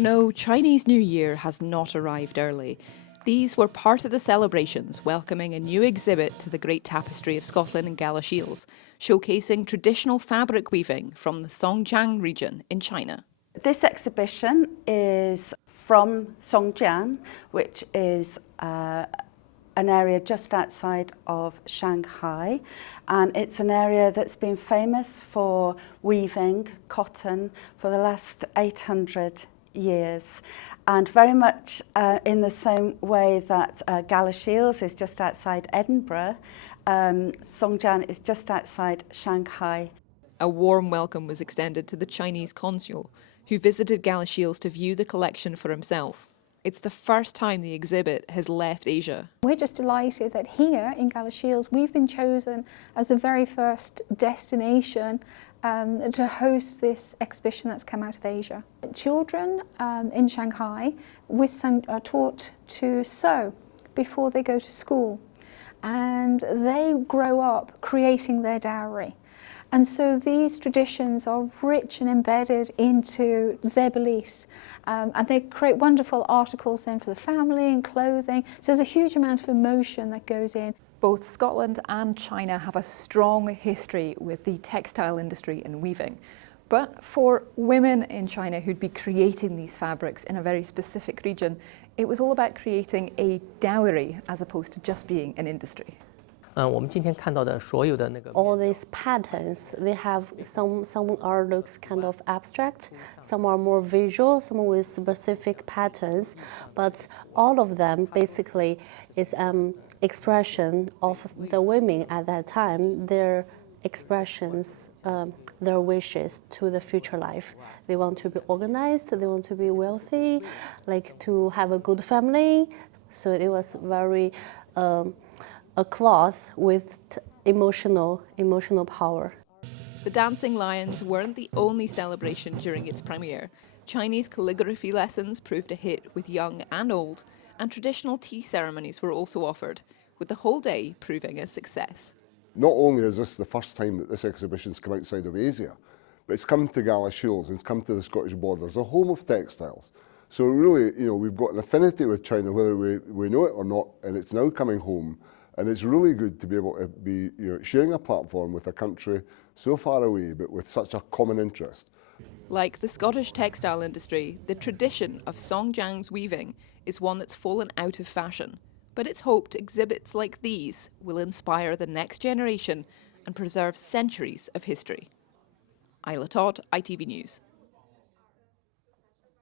No, Chinese New Year has not arrived early. These were part of the celebrations welcoming a new exhibit to the Great Tapestry of Scotland and Galashiels, showcasing traditional fabric weaving from the Songjiang region in China. This exhibition is from Songjiang, which is an area just outside of Shanghai, and it's an area that's been famous for weaving cotton for the last 800 years, and very much in the same way that Galashiels is just outside Edinburgh, Songjiang is just outside Shanghai. A warm welcome was extended to the Chinese consul, who visited Galashiels to view the collection for himself. It's the first time the exhibit has left Asia. We're just delighted that here in Galashiels we've been chosen as the very first destination to host this exhibition that's come out of Asia. Children in Shanghai are taught to sew before they go to school, and they grow up creating their dowry. And so these traditions are rich and embedded into their beliefs, and they create wonderful articles then for the family and clothing. So there's a huge amount of emotion that goes in. Both Scotland and China have a strong history with the textile industry and weaving. But for women in China who'd be creating these fabrics in a very specific region, it was all about creating a dowry as opposed to just being an industry. All these patterns, they have some are looks kind of abstract, some are more visual, some with specific patterns, but all of them basically is expression of the women at that time, their expressions, their wishes to the future life. They want to be organized, they want to be wealthy, like to have a good family. So it was very a cloth with emotional power. The Dancing Lions weren't the only celebration during its premiere. Chinese calligraphy lessons proved a hit with young and old, and traditional tea ceremonies were also offered, with the whole day proving a success. Not only is this the first time that this exhibition's come outside of Asia, but it's come to Galashiels, it's come to the Scottish Borders, the home of textiles. So really, we've got an affinity with China, whether we know it or not, and it's now coming home. And it's really good to be able to be sharing a platform with a country so far away, but with such a common interest. Like the Scottish textile industry, the tradition of Songjiang's weaving is one that's fallen out of fashion. But it's hoped exhibits like these will inspire the next generation and preserve centuries of history. Isla Todd, ITV News.